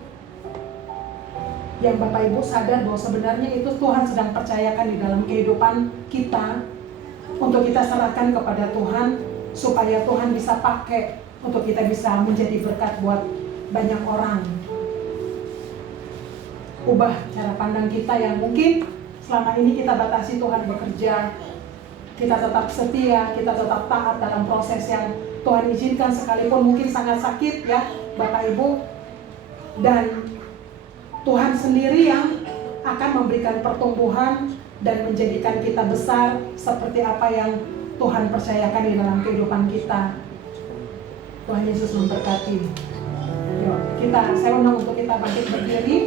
yang Bapak Ibu sadar bahwa sebenarnya itu Tuhan sedang percayakan di dalam kehidupan kita untuk kita serahkan kepada Tuhan supaya Tuhan bisa pakai untuk kita bisa menjadi berkat buat banyak orang. Ubah cara pandang kita yang mungkin selama ini kita batasi Tuhan bekerja. Kita tetap setia, kita tetap taat dalam proses yang Tuhan izinkan sekalipun mungkin sangat sakit ya Bapak Ibu. Dan Tuhan sendiri yang akan memberikan pertumbuhan dan menjadikan kita besar seperti apa yang Tuhan percayakan di dalam kehidupan kita. Tuhan Yesus memberkati. Yuk, saya undang untuk kita bangkit berdiri.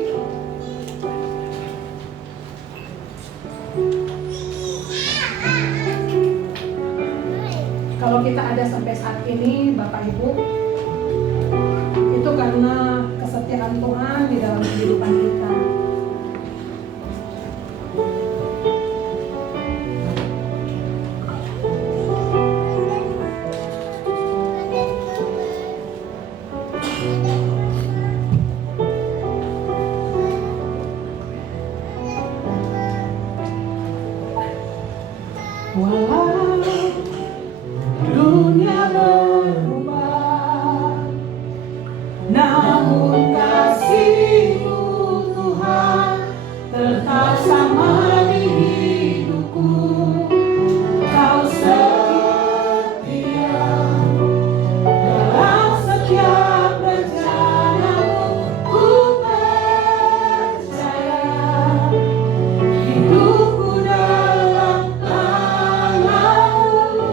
Kalau kita ada sampai saat ini, Bapak Ibu, itu karena kesetiaan Tuhan di dalam kehidupan kita. Walau dunia berubah, namun kasih-Mu Tuhan tetap sama di hidupku. Kau setia dalam setiap rencana-Mu, ku percaya hidupku dalam tangan-Mu.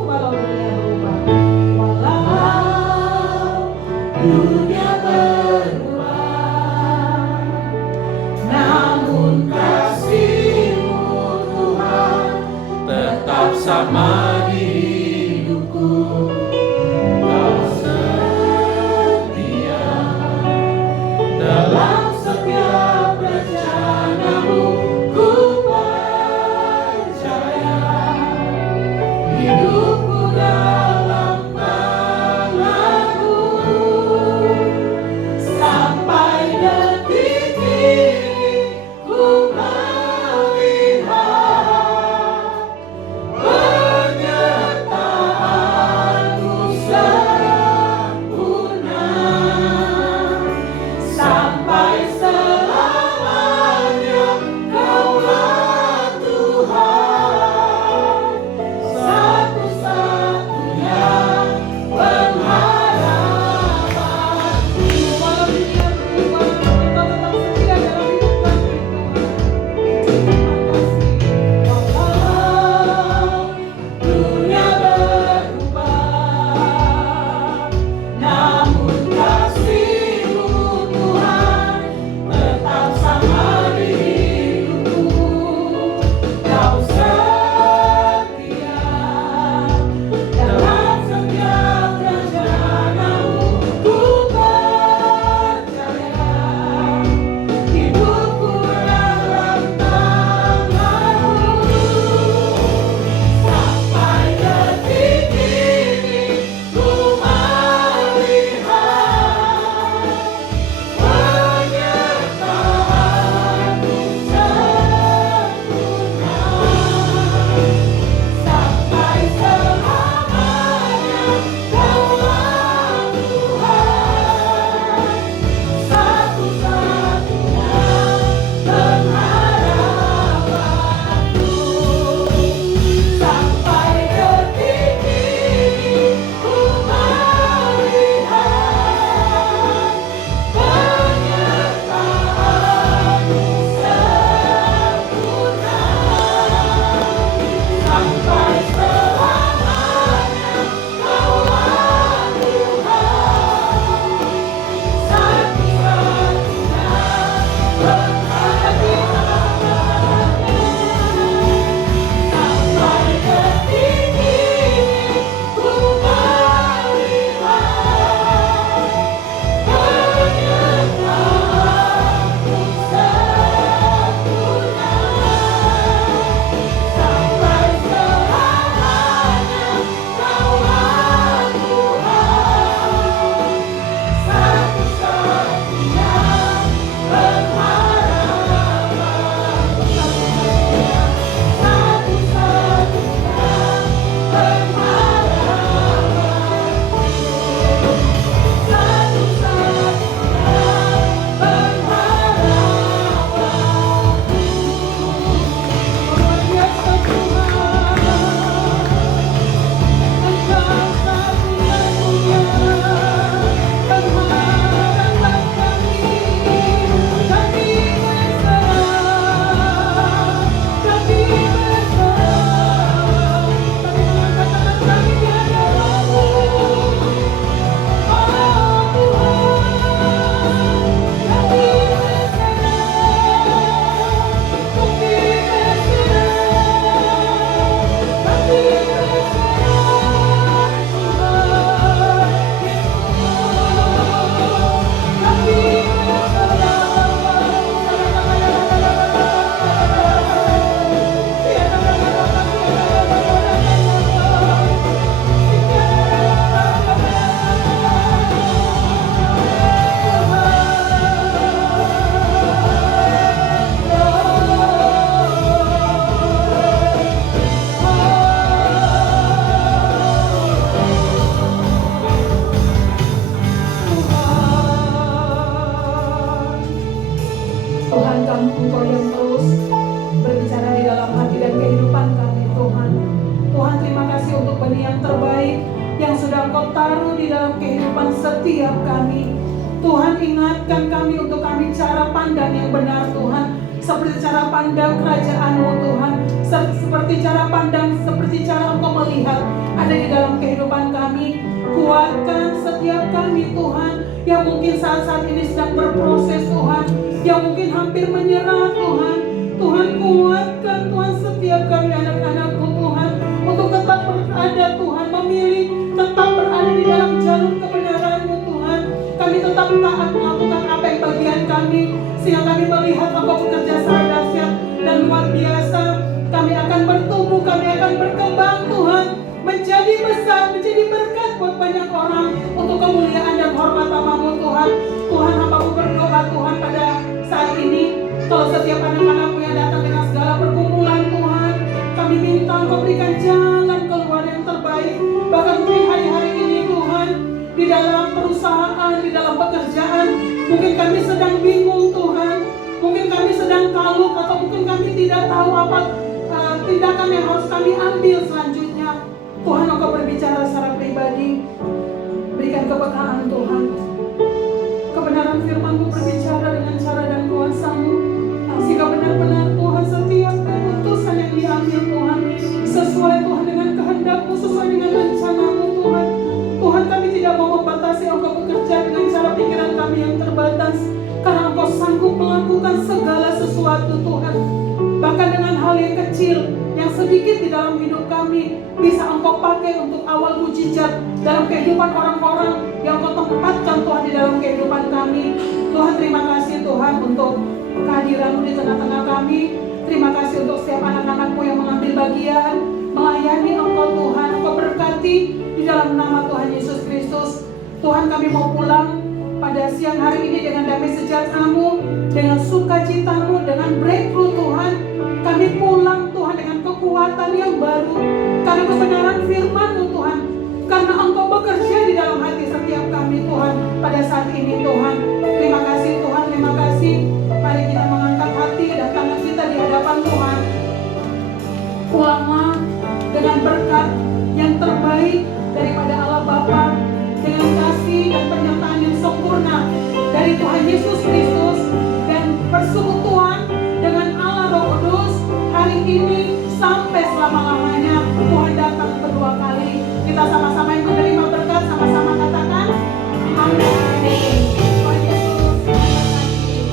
Walau dunia berubah, namun kasih-Mu Tuhan tetap sama di hidupku. Kau setia dalam setiap rencana-Mu, ku percaya hidupku dalam tangan-Mu. Sampai detik ini ku melihat penyertaan Engkau yang terus berbicara di dalam hati dan kehidupan kami Tuhan. Tuhan, terima kasih untuk benih yang terbaik yang sudah Engkau taruh di dalam kehidupan setiap kami. Tuhan, ingatkan kami untuk kami cara pandang yang benar Tuhan, seperti cara pandang kerajaan-Mu Tuhan, seperti cara pandang, seperti cara Engkau melihat ada di dalam kehidupan kami. Kuatkan setiap kami Tuhan, yang mungkin saat-saat ini sedang berproses Tuhan, yang mungkin hampir menyerah Tuhan. Tuhan, kuatkan Tuhan setiap kami anak-anak-Mu Tuhan, untuk tetap berada Tuhan, memilih tetap berada di dalam jalur kebenaran-Mu Tuhan. Kami tetap taat melakukan apa yang bagian kami, sehingga kami melihat Engkau bekerja sangat dahsyat dan luar biasa. Kami akan bertumbuh, kami akan berkembang Tuhan, menjadi besar, menjadi berkat buat banyak orang, untuk kemuliaan dan hormat nama-Mu Tuhan. Tuhan, hamba-Mu berdoa Tuhan pada saat ini, kalau setiap anak-anak-Mu yang datang dengan segala pergumulan Tuhan, kami minta Engkau berikan jalan keluar yang terbaik. Bahkan mungkin hari-hari ini Tuhan, di dalam perusahaan, di dalam pekerjaan, mungkin kami sedang bingung Tuhan, mungkin kami sedang kalut, atau mungkin kami tidak tahu apa tindakan yang harus kami ambil selanjutnya. Tuhan, Engkau berbicara secara pribadi, berikan kepekaan Tuhan. Kebenaran firman-Mu berbicara dengan cara dan kuasa-Mu, sehingga benar-benar Tuhan setiap keputusan yang diambil Tuhan sesuai Tuhan dengan kehendak-Mu, sesuai dengan rencana-Mu Tuhan. Tuhan, kami tidak mau membatasi Engkau bekerja dengan cara pikiran kami yang terbatas, karena Engkau sanggup melakukan segala sesuatu Tuhan. Bahkan dengan hal yang kecil, yang sedikit di dalam hidup kami, bisa Engkau pakai untuk awal mujizat dalam kehidupan orang-orang yang Engkau tempatkan Tuhan di dalam kehidupan kami. Tuhan, terima kasih Tuhan untuk kehadiran-Mu di tengah-tengah kami. Terima kasih untuk setiap anak-anak-Mu yang mengambil bagian melayani Engkau Tuhan. Engkau berkati di dalam nama Tuhan Yesus Kristus. Tuhan, kami mau pulang pada siang hari ini dengan damai sejahtera-Mu, dengan sukacita-Mu, dengan breakthrough Tuhan. Kami pulang Tuhan dengan kekuatan yang baru, karena kebenaran firman-Mu Tuhan, karena Engkau bekerja di dalam hati setiap kami Tuhan pada saat ini Tuhan. Terima kasih Tuhan, terima kasih. Mari kita mengangkat hati dan tangan kita di hadapan Tuhan. Pulanglah dengan berkat yang terbaik daripada Allah Bapa, dengan kasih dan penyertaan yang sempurna dari Tuhan Yesus Kristus, dan persekutuan dengan Allah Roh Kudus hari ini sampai selama-lamanya. Tuhan datang kedua kali. Kita sama-sama yang